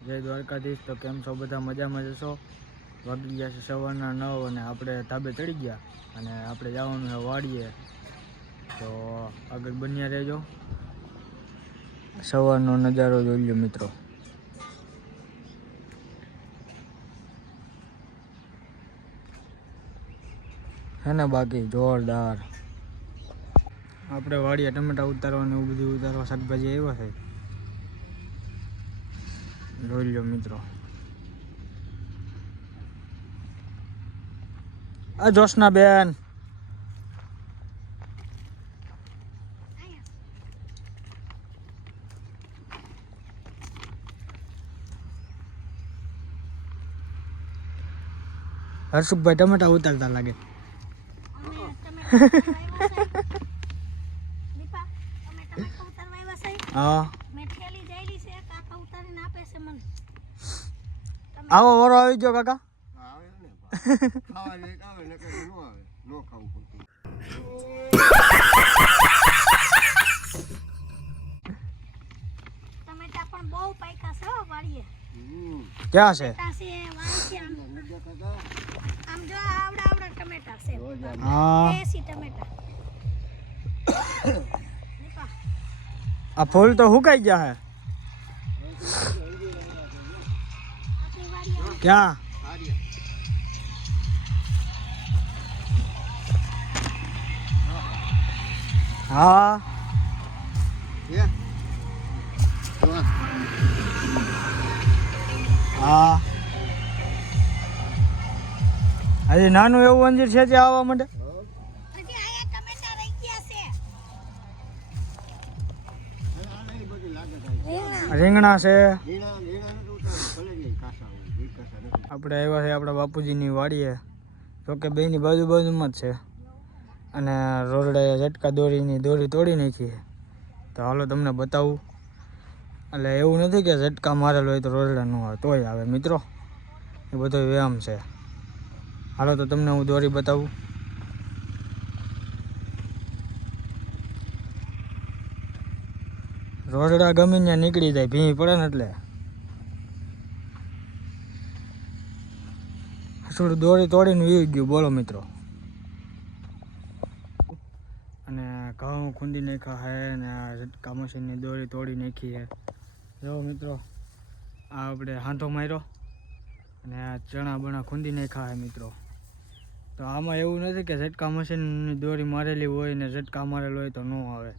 જય દ્વારકાધીશ. તો કેમ છો બધા? મજામાં જશો? વાગી ગયા છે સવારના 9 અને આપણે ધાબે ચડી ગયા અને આપણે જવાનું છે વાડીએ. તો આગળ બન્યા રહેજો. સવારનો નજારો જોઈ લો મિત્રો. હે ને બાકી જોરદાર. આપણે વાડીએ ટમેટા ઉતારવાનું એવું બધું ઉતારવા શાકભાજી આવ્યા છે. જોઈ લો મિત્રો. આ જોશના બેન હર્ષુભાઈ ટમેટા ઉતારતા લાગે. હા આવો વરો આવી ગયો કાકા. ટમેટા પણ બહુ પાક્યા છે હો વાડીએ. ક્યાં છે? આમ જો આવડા ટમેટા છે. હા દેશી ટમેટા. આ ફૂલ તો સુકાઈ ગયા હે. ક્યાં? હા હા હજી નાનું એવું અંજીર છે ત્યાં આવવા માટે. હજી આયા ટમેટા રહી ગયા છે. રીંગણા છે. આપણે આવ્યા છે આપણા બાપુજીની વાડીએ. જોકે બેની બાજુમાં જ છે અને રોરડે ઝટકા દોરી તોડી નાખી. તો હાલો તમને બતાવું. એટલે એવું નથી કે ઝટકા મારેલો હોય તો રોરડા ન આવે, તોય આવે મિત્રો. એ બધો વ્યાયામ છે. હાલો તો તમને હું દોરી બતાવું. રોરડા ગમીને ત્યાં નીકળી જાય, ભીં પડે ને એટલે. થોડું દોરી તોડીને વી ગયું. બોલો મિત્રો. અને ઘઉં ખૂંદી નાખ્યા હે ને આ ઝટકા મશીનની દોરી તોડી નાખી છે. જો મિત્રો આ આપણે હાંધો માર્યો અને આ ચણા બણા ખૂંદી નાખ્યા હે મિત્રો. તો આમાં એવું નથી કે ઝટકા મશીનની દોરી મારેલી હોય ને ઝટકા મારેલો હોય તો ન આવે.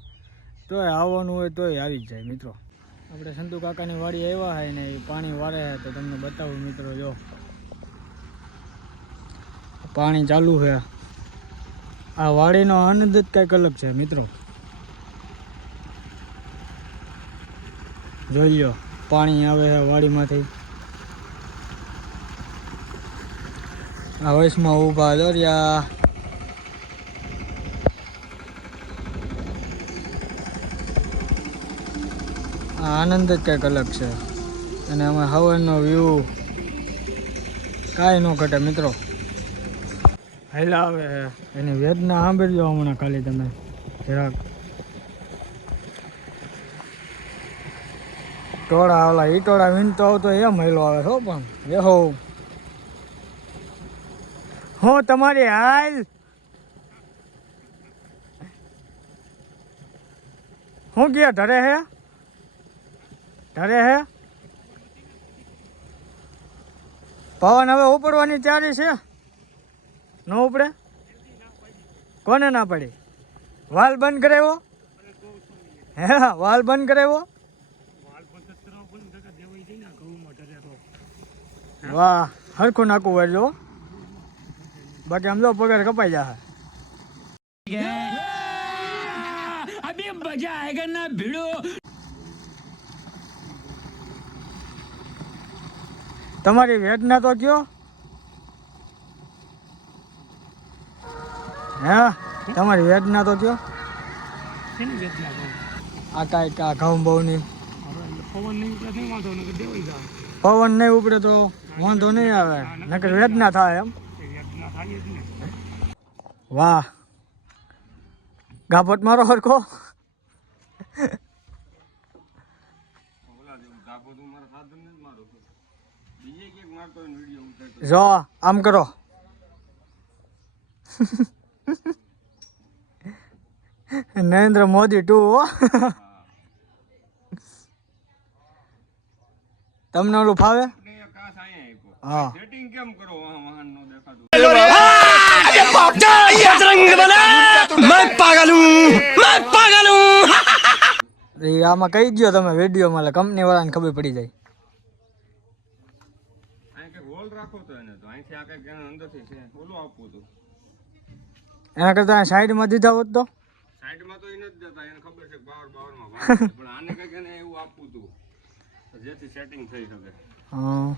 તોય આવવાનું હોય તોય આવી જ જાય મિત્રો. આપણે સંતુ કાકાની વાડી આવ્યા છે ને એ પાણી વારે છે તો તમને બતાવું મિત્રો. જો પાણી ચાલુ છે. આ વાડીનો આનંદ જ કંઈક અલગ છે મિત્રો. જોઈ લો પાણી આવે છે વાડીમાંથી. આ વયસમાં ઊભા દોર્યા. આ આનંદ જ કંઈક અલગ છે. અને અમે હવનનો વ્યૂ કાંઈ ન ઘટે મિત્રો. હેલા આવે એની વેદના સાંભળી લો હમણાં ખાલી તમે જરાક. ટોળા ઓલા ઈટોળા વીણતો આવતો એમ હેલો આવે છો પણ એહો હું તમારી હાલ હું ગયા ઢરે હે પવન હવે ઉપડવાની તૈયારી છે. ન ઉપડે? કોને ના પડી? વાલ બંધ કરાવ્યો? હે વાલ બંધ કરાવ્યો? વાહ હરખું નાખવું વાળજો. બાકી આમ જો પગાર કપાઈ જાય. અભી મજા આયેગા ના ભીડો. તમારી વેદના તો કયો? હે તમારી વેદના તો કયો? આ કાંઈક આ ઘઉં બહુની પવન નહીં ઉપડે તો વાંધો નહીં આવે, નકર વેદના થાય એમ. વાહ ગાભટ મારો હરખો. જો આમ કરો. નરેન્દ્ર મોદી 2 હો. તમને ઓલું ફાવે? હા. આમાં કહી દો તમે વિડીયોમાં, એટલે કંપની વાળાને ખબર પડી જાય. એના કરતા સાઈડમાં દીધા હોત તો સાઈડમાં તો એ નથી દેતા, એને ખબર છે પાવરમાં પણ આને કઈક એને એવું આપવું હતું જેથી સેટિંગ થઈ શકે. હા.